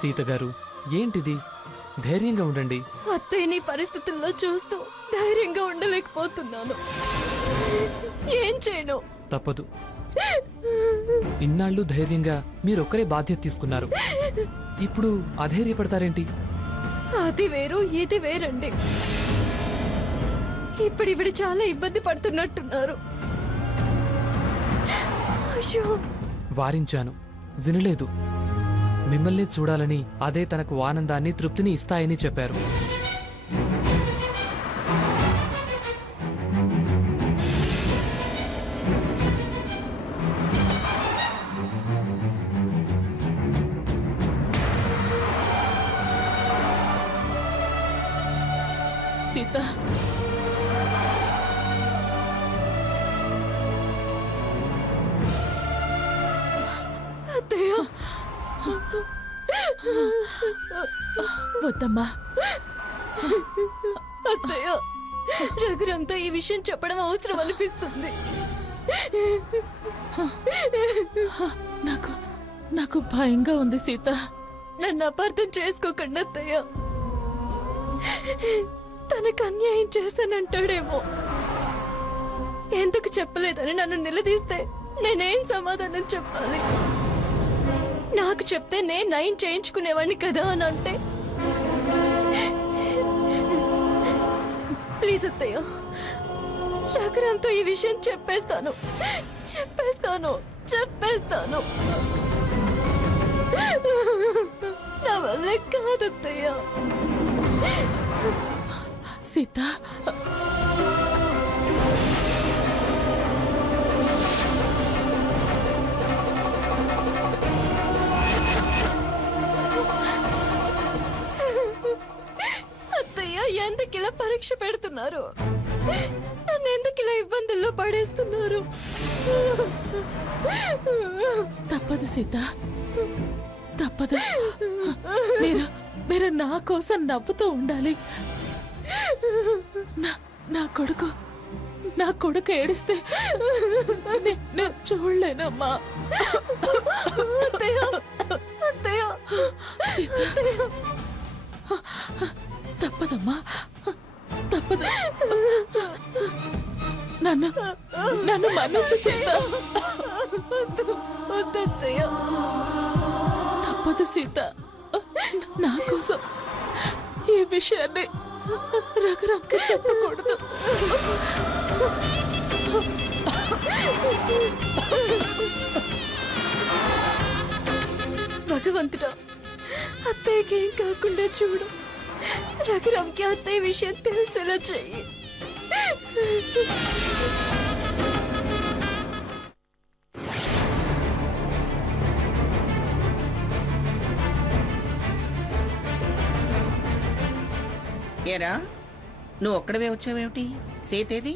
సీత గారు, ఏంటిది? ధైర్యంగా ఉండండి. అత్తయ్యని పరిస్థితుల్లో చూస్తూ ధైర్యంగా ఉండలేకపోతున్నాను. ఏం చేయను? తప్పదు. ఇన్నాళ్ళు ధైర్యంగా మీరొక్కరే బాధ్యత తీసుకున్నారు. ఇప్పుడు అధైర్యపడతారేంటి? అది వేరు ఇది వేరండి. ఇప్పుడివిడ చాలా ఇబ్బంది పడుతున్నట్టున్నారు. అయ్యో, వారించాను, వినలేదు. మిమ్మల్ని చూడాలని, అదే తనకు ఆనందాన్ని తృప్తిని ఇస్తాయని చెప్పారు. సీత, అత్తయ్య వద్దమ్మా. అత్తయ్య, రఘురామ్తో ఈ విషయం చెప్పడం అవసరం అనిపిస్తుంది. నాకు భయంగా ఉంది సీత. నన్ను అపార్థం చేసుకోకండి అత్తయ్య. తనకు అన్యాయం చేశానంటాడేమో. ఎందుకు చెప్పలేదని నన్ను నిలదీస్తే నేనేం సమాధానం చెప్పాలి? నాకు చెప్తే నేను నయం చేయించుకునేవాడిని కదా అని అంటే, ప్లీజ్ అత్తయ్య, రఘురామ్తో ఈ విషయం చెప్పేస్తాను. నా వల్లే కాదత్తయ్య. సీత, అత్తయ్య, ఎందుకిలా పరీక్ష పెడుతున్నారు? నన్ను ఎందుకిలా ఇబ్బందుల్లో పడేస్తున్నారు? తప్పదు సీత, తప్పదు. మీరు నా కోసం నవ్వుతూ ఉండాలి. నా కొడుకు ఏడిస్తే నేను చూడలేనమ్మా. తప్పదమ్మా, తప్పదు. నన్ను మన్నించు సీత. తప్పదు సీత. నా కోసం ఈ విషయాన్ని రఘురామ్కి చెప్పకూడదు. భగవంతుడా, అత్తయ్యకి ఏం కాకుండా చూడు. రఘురామ్కి అత్తయ్య విషయం తెలిసేలా చెయ్యి. ఏరా, నువ్వు ఒక్కడవే వచ్చావేమిటి? సీతేది?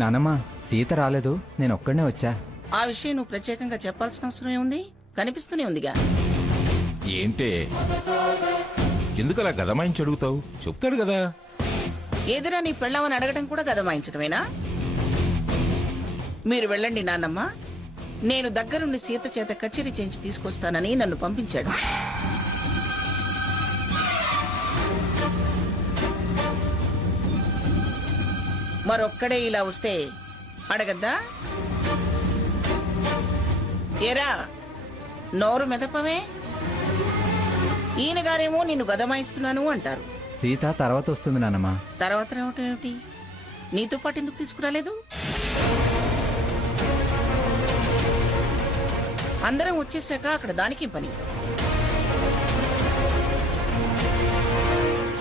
నానమ్మ, సీత రాలేదు, నేను ఒక్కడనే వచ్చా. ఆ విషయం నువ్వు ప్రత్యేకంగా చెప్పాల్సిన అవసరం ఏముంది? కనిపిస్తూనే ఉందిగా. ఏంటే ఎందుకలా గదమాయించి అడుగుతావు? చెప్తాడు కదా. ఏదిరా, నీ పెళ్ళామని అడగటం కూడా గదమాయించడమేనా? మీరు వెళ్ళండి నాన్నమ్మ, నేను దగ్గరుండి సీత చేత కచేరీ చేయించి తీసుకొస్తానని నన్ను పంపించాడు. మరొక్కడే ఇలా వస్తే అడగద్దా? ఏరా, నోరు మెదపవే. ఈయన గారేమో నిన్ను గదమాయిస్తున్నాను అంటారు. సీత తర్వాత వస్తుంది నానమ్మ. తర్వాత రావటం ఏమిటి? నీతో పాటు ఎందుకు తీసుకురాలేదు? అందరం వచ్చేసాక అక్కడ దానికి పని.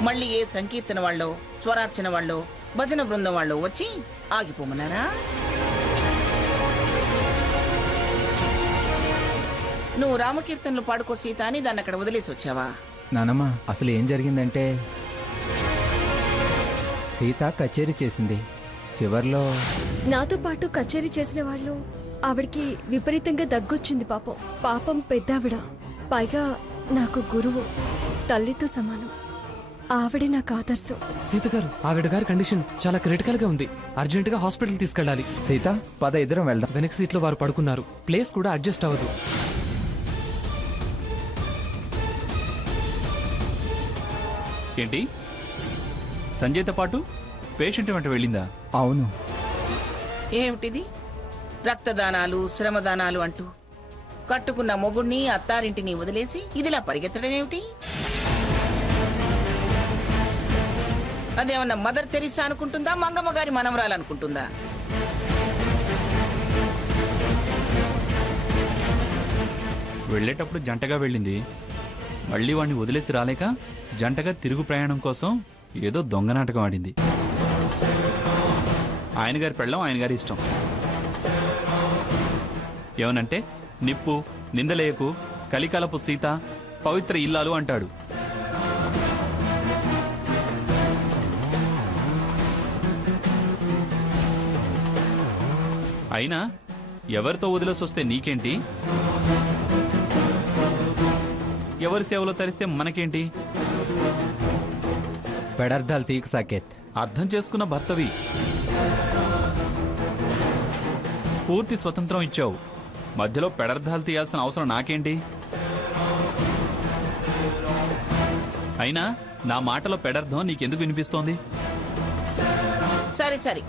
మళ్ళీ ఏ సంకీర్తన వాళ్ళో, స్వరార్చన వాళ్ళో, భజన బృందం వాళ్ళు వచ్చి ఆగిపోమన్నారా? నువ్వు రామకీర్తనలు పాడుకో సీత అని దాన్ని అక్కడ వదిలేసి వచ్చావా? నానమ్మ, అసలు ఏం జరిగిందంటే సీత కచేరీ చేసింది. చివర్లో నాతో పాటు కచేరీ చేసిన వాళ్ళు ఆవిడికి విపరీతంగా దగ్గొచ్చింది. పాపం పెద్దావిడ, పైగా నాకు గురువు, తల్లితో సమానం. ఆవిడే నాకు ఆదర్శం. సీత గారు, ఆవిడ గారి కండిషన్ చాలా క్రిటికల్ గా ఉంది. అర్జెంట్ గా హాస్పిటల్ తీసుకెళ్ళాలి. సీత, పద ఇద్దరం వెళ్దాం. వెనక సీట్లో వారు పడుకున్నారు. ప్లేస్ కూడా అడ్జస్ట్ అవ్వదు. ఏంటి సంజయ్తో పాటు పేషెంట్ వెంట వెళ్ళిందా? అవును. ఏమిటిది? రక్తదానాలు, శ్రమదానాలు అంటూ కట్టుకున్న మొగుణ్ణి, అత్తారింటిని వదిలేసి ఇదిలా పరిగెత్తడం ఏమిటి? అదేమన్నా మదర్ తెరిసా అనుకుంటుందా, మంగమ్మ గారి మనవరాలనుకుంటుందా? వెళ్ళేటప్పుడు జంటగా వెళ్ళింది, మళ్ళీ వాడిని వదిలేసి రాలేక జంటగా తిరుగు ప్రయాణం కోసం ఏదో దొంగ నాటకం ఆడింది. ఆయన గారి పెళ్ళం ఆయన గారి ఇష్టం. ఏమనంటే నిప్పు, నిందలేయకు, కలికాలపు సీత, పవిత్ర ఇల్లాలు అంటాడు. అయినా ఎవరితో వదిలేసి వస్తే నీకేంటి? ఎవరి సేవలో తరిస్తే మనకేంటి? పెడర్థాలు తీకు సాకేత్. అర్థం చేసుకున్న భర్తవి, పూర్తి స్వతంత్రం ఇచ్చావు, మధ్యలో పెడర్థాలు తీయాల్సిన అవసరం నాకేంటి? అయినా నా మాటలో పెడర్థం నీకెందుకు వినిపిస్తోంది? సరే సరే,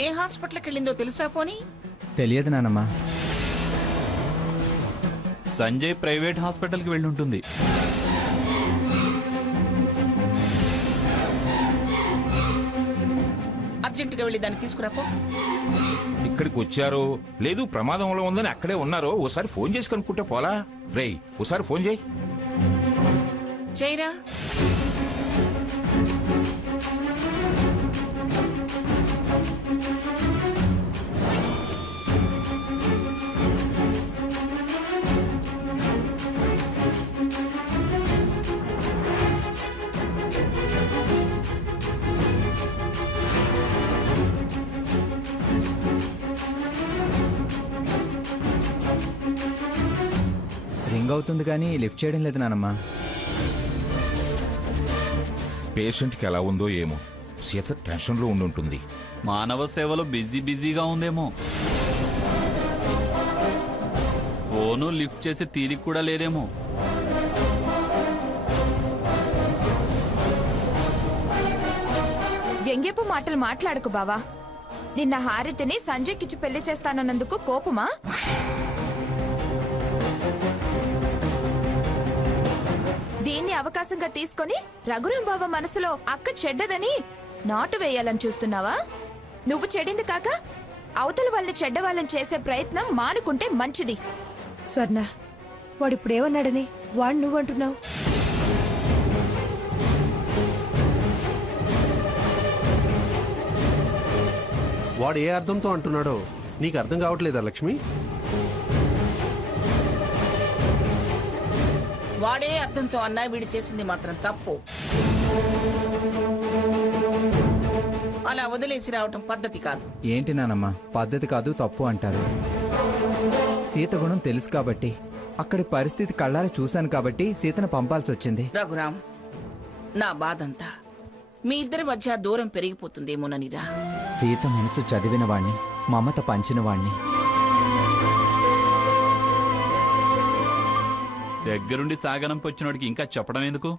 ఏ హాస్పిటల్కి వెళ్ళిందో తెలుసా పోనీ? తెలియదు నానమ్మ. సంజయ్ ప్రైవేట్ హాస్పిటల్కి వెళ్ళి ఉంటుంది. అర్జెంటుగా వెళ్ళి దాన్ని తీసుకురాపో. ఇక్కడికి వచ్చారో లేదు ప్రమాదంలో ఉందని అక్కడే ఉన్నారో ఓసారి ఫోన్ చేసి కనుక్కుంటే పోలా? రేయ్ ఓసారి ఫోన్ చేయి. చేయరా. రింగ్ అవుతుంది కానీ లిఫ్ట్ చేయడం లేదు నానమ్మ. పేషెంట్కి ఎలా ఉందో ఏమో, సీత టెన్షన్లో ఉండుంటుంది. మానవ సేవలో బిజీగా ఉందేమో. ఫోను లిఫ్ట్ చేసి తీరిక కూడా లేదేమో. వ్యంగ్యపు మాటలు మాట్లాడకు బావా. నిన్న హారితిని సంజయ్కిచ్చి పెళ్లి చేస్తానన్నందుకు కోపమా? దీన్ని అవకాశంగా తీసుకొని రఘురాం బావ మనసులో అక్క చెడ్డదని నాటు వేయాలని చూస్తున్నావా? నువ్వు చెడింది కాక అవతల వాళ్ళని చెడ్డవాళ్ళని చేసే ప్రయత్నం మానుకుంటే మంచిది. స్వర్ణ, వాడిప్పుడేమన్నాడని వాడు నువ్వంటున్నావు? వాడు ఏ అర్థంతో అంటున్నాడో నీకు అర్థం కావట్లేదా లక్ష్మి? వాడే అర్థంతో అన్నా వీడి చేసింది మాత్రం తప్పు. అలా వదిలేసి రావటం పద్ధతి కాదు. ఏంటి నానమ్మ, పద్ధతి కాదు తప్పు అంటారు? సీత గుణం తెలుసు కాబట్టి, అక్కడి పరిస్థితి కళ్ళారా చూశాను కాబట్టి సీతను పంపాల్సి వచ్చింది. రఘురాం, నా బాధంతా మీ ఇద్దరి మధ్య దూరం పెరిగిపోతుందేమోననిరా. సీత మనసు చదివిన వాణ్ణి, మమత పంచిన వాణ్ణి. దగ్గరుండి సాగనంపొచ్చినోడికి ఇంకా చెప్పడం ఎందుకు?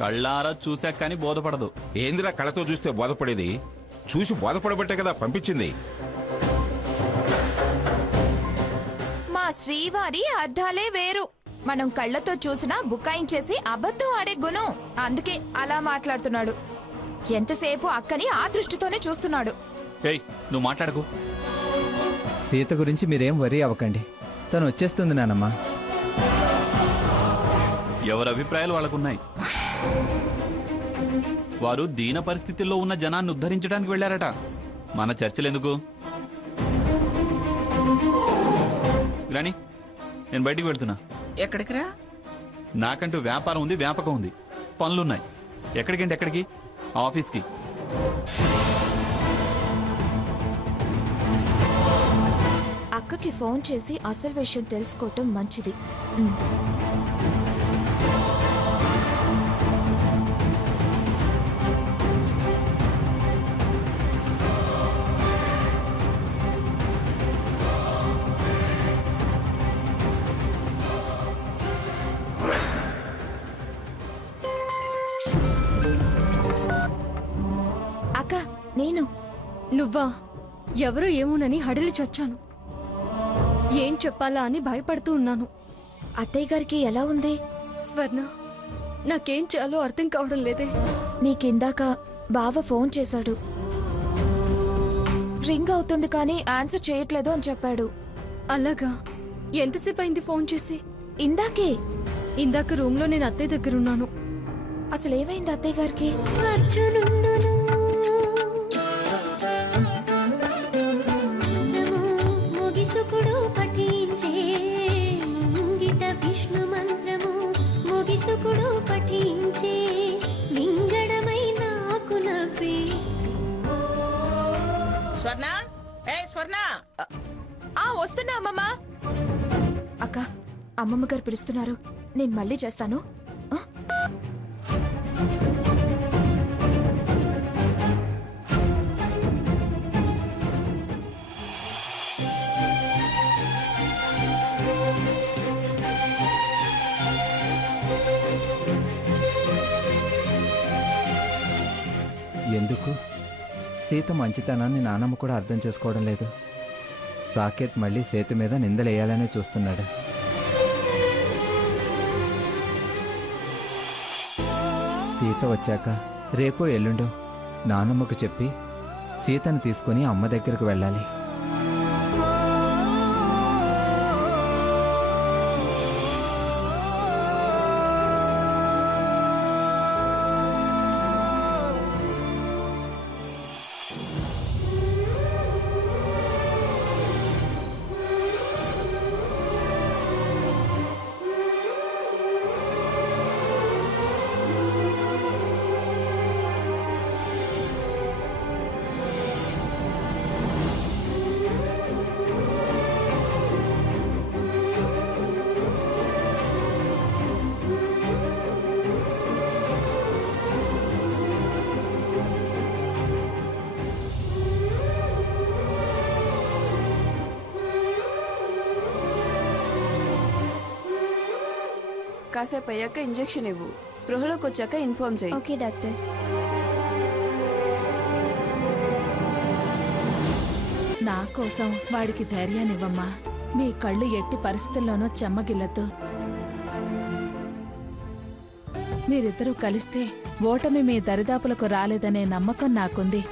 కళ్ళారా చూశాక కానీ బోధపడదు. ఏందిరా కళ్ళతో చూస్తే బోధపడేది? చూసి బోధపడబట్టే కదా పంపించింది. మా శ్రీవారి అర్థాలే వేరు. మనం కళ్ళతో చూసినా బుకాయించేసి అబద్ధం ఆడే గుణం. అందుకే అలా మాట్లాడుతున్నాడు. ఎంతసేపు అక్కని ఆ దృష్టితోనే చూస్తున్నాడు. ఏయ్, నువ్వు మాట్లాడకు. సీత గురించి మీరేం వరీ అవ్వకండి, తను వచ్చేస్తుంది నానమ్మ. ఎవరి అభిప్రాయాలు వాళ్ళకున్నాయి. వారు దీన పరిస్థితుల్లో ఉన్న జనాన్ని ఉద్ధరించడానికి వెళ్ళారట. మన చర్చలెందుకు? రాణి, నేను బయటికి వెళ్తున్నా. ఎక్కడికి రా? నాకంటూ వ్యాపారం ఉంది, వ్యాపకం ఉంది, పనులున్నాయి. ఎక్కడికంటే ఎక్కడికి? ఆఫీస్కి. అక్కకి ఫోన్ చేసి అసలు విషయం తెలుసుకోవటం మంచిది. నువ్వా? ఎవరో ఏమోనని హడలి చచ్చాను. ఏం చెప్పాలా అని భయపడుతూ ఉన్నాను. అత్తయ్య గారికి ఎలా ఉంది? స్వర్ణ, నాకేం చేయాలో అర్థం కావడం లేదే. నీకిందాక బావ ఫోన్ చేశాడు. రింగ్ అవుతుంది కానీ ఆన్సర్ చేయట్లేదు అని చెప్పాడు. అలాగా? ఎంతసేపు అయింది ఫోన్ చేసి? ఇందాకే. ఇందాక రూమ్లో నేను అత్తయ్య దగ్గరున్నాను. అసలు ఏమైంది అత్తయ్య గారికి? ముగిసుకుడు పఠించే ముంగిట విష్ణు మంత్రము ముగిసుకుడు పఠించే లింగడమై నాకు నవ్వే. స్వర్ణ, ఏ స్వర్ణ! వస్తున్నా అమ్మమ్మ. అక్క, అమ్మమ్మ గారు పిలుస్తున్నారు, నేను మళ్ళీ చేస్తాను. ఎందుకు? సీత మంచితనాన్ని నానమ్మ కూడా అర్థం చేసుకోవడం లేదు. సాకేత్ మళ్ళీ సీత మీద నిందలేయాలనే చూస్తున్నాడు. సీత వచ్చాక రేపో ఎల్లుండో నానమ్మకు చెప్పి సీతను తీసుకుని అమ్మ దగ్గరకు వెళ్ళాలి. కాసేపు అయ్యాక ఇంజెక్షన్ ఇవ్వు. స్పృహలోకి వచ్చాక ఇన్ఫార్మ్ చేయి. Okay doctor. నా కోసం వాడికి ధైర్యాన్నివ్వమ్మా. మీ కళ్ళు ఎట్టి పరిస్థితుల్లోనూ చెమ్మగిల్లొద్దు. మీరిద్దరూ కలిస్తే ఓటమి మీ దరిదాపులకు రాలేదనే నమ్మకం నాకుంది.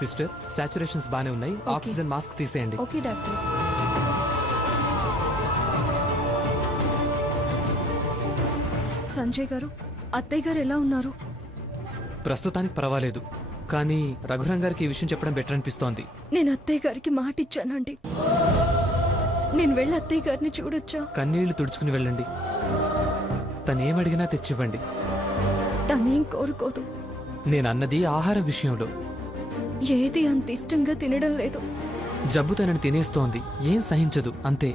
సిస్టర్, సాచురేషన్స్ బానే ఉన్నాయి. ఆక్సిజన్ మాస్క్ తీసేయండి. Okay doctor. సంజయ్ గారు, అత్తయ్య గారు ఎలా ఉన్నారు? ప్రస్తుతానికి పర్వాలేదు, కానీ రఘురాం గారికి ఈ విషయం చెప్పడం బెటర్ అనిపిస్తోంది. నేను అత్తయ్య గారికి మాట ఇచ్చానండి. నేను వెళ్ళి అత్తయ్య గారిని చూడొచ్చా? కన్నీళ్లు తుడుచుకుని వెళ్ళండి. తనేమడిగినా తెచ్చివ్వండి. తనేం కోరుకోదు. నేనన్నది ఆహారం విషయంలో. ఏది అంత ఇష్టంగా తినడం లేదు. జబ్బు తనని తినేస్తోంది, ఏం సహించదు, అంతే.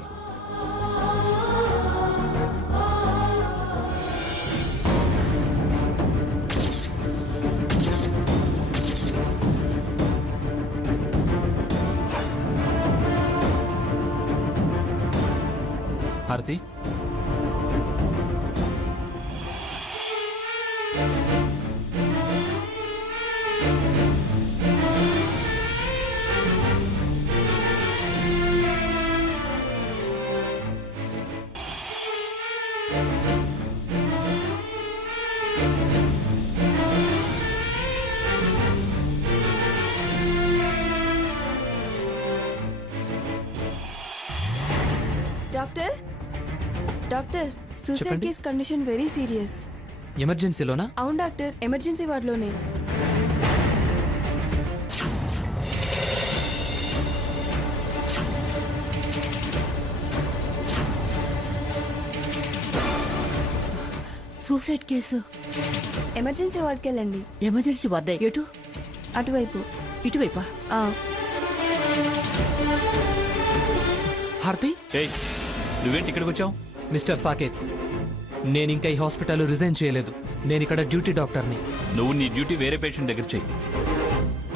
హారతి, డాక్టర్, డాక్టర్, సూసైడ్ చెప్పండి. Case condition very serious. ఎమర్జెన్సీలోనా? అవును డాక్టర్, ఎమర్జెన్సీ వార్డులోనే. Suicide case. ఎమర్జెన్సీ వార్డుకి వెళ్ళండి. ఎమర్జెన్సీ వార్డ్ ఎటు? అటువైపు. ఇటువైపా? ఆ. హారతి ఏయ్ నువ్వేంటి ఇక్కడికి వచ్చావు? మిస్టర్ సాకేత్, నేను ఇంకా ఈ హాస్పిటల్లో రిజైన్ చేయలేదు. నేను ఇక్కడ డ్యూటీ డాక్టర్ని. నువ్వు నీ డ్యూటీ వేరే పేషెంట్ దగ్గర చెయ్యి.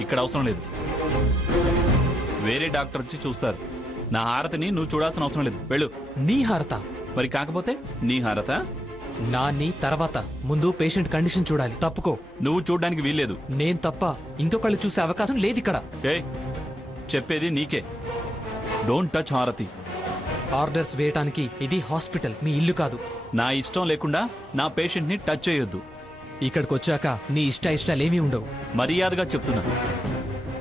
ఇక్కడ అవసరం లేదు. వేరే డాక్టర్ వచ్చి చూస్తారు. నా హారతిని నువ్వు చూడాల్సిన అవసరం లేదు. వెళ్ళు. నీ హారత? మరి కాకపోతే నీ హారత? నా నీ తర్వాత ముందు పేషెంట్ కండిషన్ చూడాలి. తప్పుకో. నువ్వు చూడడానికి వీల్లేదు. నేను తప్ప ఇంకొకళ్ళు చూసే అవకాశం లేదు ఇక్కడ. ఏయ్ చెప్పేది నీకే. డోంట్ టచ్ హారతి. ఆర్డర్స్ వేయటానికి ఇది హాస్పిటల్, మీ ఇల్లు కాదు. నా ఇష్టం లేకుండా నా పేషెంట్ ని టచ్ చేయొద్దు. ఇక్కడికి వచ్చాక నీ ఇష్టాలేమీ ఉండవు. మర్యాదగా చెప్తున్నా.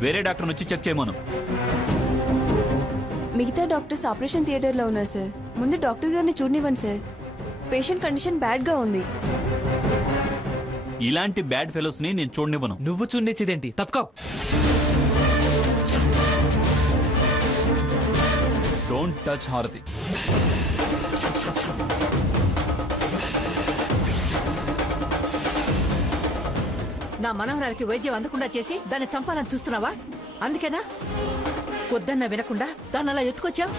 వేరే డాక్టర్ వచ్చి చెక్ చేయమను. మిగతా డాక్టర్స్ ఆపరేషన్ థియేటర్లో ఉన్నారు సార్. ముందు డాక్టర్ గారిని చూడనివ్వండి సార్. పేషెంట్ కండిషన్ బ్యాడ్గా ఉంది. ఇలాంటి బ్యాడ్ ఫెలోస్ ని నేను చూడనివ్వను. నువ్వు చూడనిచ్చేదేంటి? తప్పుకో. డోంట్ టచ్ హారతి. నా మనవరాలకి వైద్యం అందకుండా చేసి దాన్ని చంపాలని చూస్తున్నావా? అందుకేనా వద్దన్నా వినకుండా దాన్ని అలా ఎత్తుకొచ్చావు?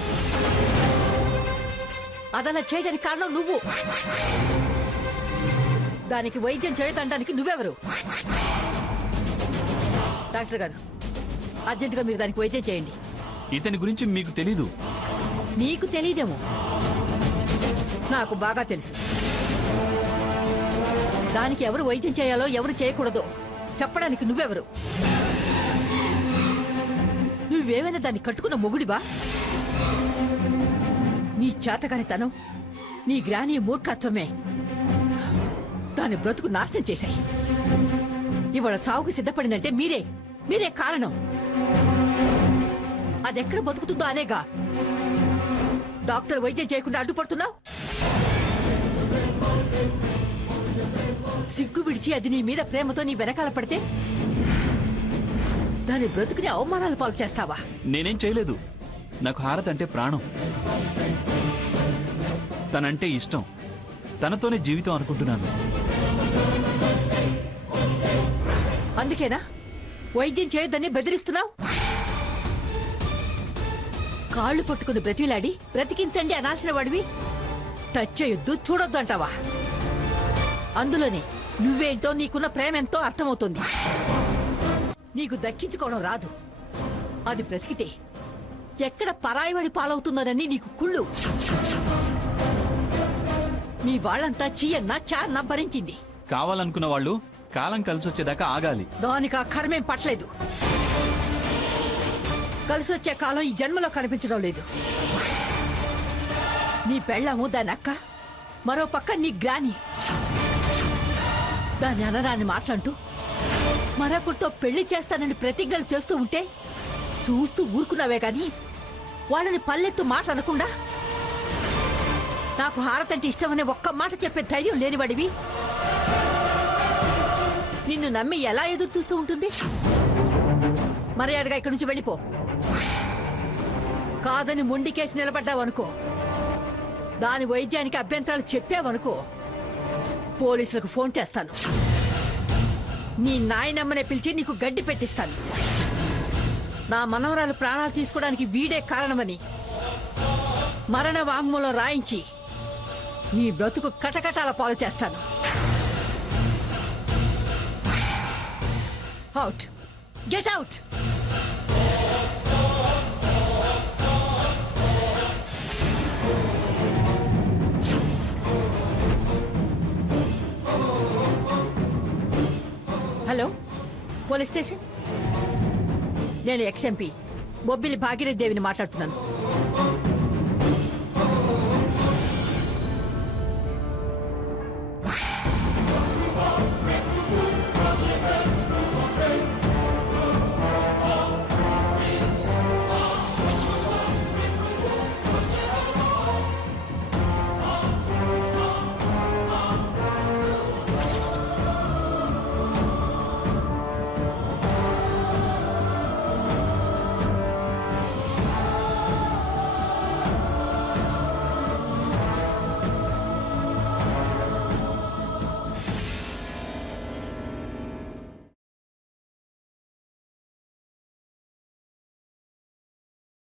అదలా చేయడానికి కారణం నువ్వు. దానికి వైద్యం చేయదంటానికి నువ్వెవరు? డాక్టర్ గారు, అర్జెంటుగా మీరు దానికి వైద్యం చేయండి. ఇతని గురించి మీకు తెలీదు. నీకు తెలియదేమో, నాకు బాగా తెలుసు. దానికి ఎవరు వైద్యం చేయాలో ఎవరు చేయకూడదో చెప్పడానికి నువ్వెవరు? నువ్వేమైనా దాన్ని కట్టుకున్న మొగుడివా? నీ చేతకానితనం, నీ గ్రాని మూర్ఖత్వమే దాని బ్రతుకు నాశనం చేశాయి. ఇవాళ చావుకు సిద్ధపడిందంటే మీరే కారణం. అదెక్కడ బతుకుతుందో అనేగా డాక్టర్ వైద్యం చేయకుండా అడ్డుపడుతున్నావు. సిగ్గు విడిచి అది నీ మీద ప్రేమతో నీ వెనకాల పడితే దాని బ్రతుకుని అవమానాల పాలు చేస్తావా? నేనేం చేయలేదు. నాకు హారతి అంటే ప్రాణం. తనంటే ఇష్టం. తనతోనే జీవితం అనుకుంటున్నాను. అందుకేనా వైద్యం చేయొద్దని బెదిరిస్తున్నావు? కాళ్ళు పట్టుకుని బ్రతిలాడి బ్రతికించండి అనాల్సిన వాడివి టచ్ చేయొద్దు, చూడొద్దు అంటావా? అందులోనే నువ్వేంటో, నీకున్న ప్రేమెంతో అర్థమవుతుంది. నీకు దక్కించుకోవడం రాదు. అది బ్రతికితే ఎక్కడ పరాయివాడి పాలవుతుందోనని నీకు కుళ్ళు. మీ వాళ్ళంతా చీయన్నా చాన్నా భరించింది. కావాలనుకున్న వాళ్ళు కాలం కలిసొచ్చేదాకా ఆగాలి. దానికి ఆ కర్మేం పట్టలేదు. కలిసొచ్చే కాలం ఈ జన్మలో కనిపించడం లేదు. నీ పెళ్ళాము దాని అక్క, మరో పక్క నీ గ్రాని. దాని అనరాని మాట్లాడుతూ మరొకరితో పెళ్లి చేస్తానని ప్రతిజ్ఞలు చేస్తూ ఉంటే చూస్తూ ఊరుకున్నావే గాని వాళ్ళని పల్లెత్తు మాట అనకుండా నాకు హారతంటే ఇష్టమనే ఒక్క మాట చెప్పే ధైర్యం లేనివాడివి నిన్ను నమ్మి ఎలా ఎదురు చూస్తూ ఉంటుంది? మర్యాదగా ఇక్కడి నుంచి వెళ్ళిపో. కాదని మొండికేసి నిలబడ్డావనుకో, దాని వైద్యానికి అభ్యంతరాలు చెప్పావనుకో, పోలీసులకు ఫోన్ చేస్తాను. నీ నాయనమ్మనే పిలిచి నీకు గడ్డి పెట్టిస్తాను. నా మనవరాలు ప్రాణాలు తీసుకోవడానికి వీడే కారణమని మరణ వాంగ్మూలం రాయించి నీ బ్రతుకు కటకటాల పాలు చేస్తాను. Out, get out. Hello, police station. నేను ఎక్స్ఎంపీ బొబ్బిలి భాగీరథి దేవిని మాట్లాడుతున్నాను.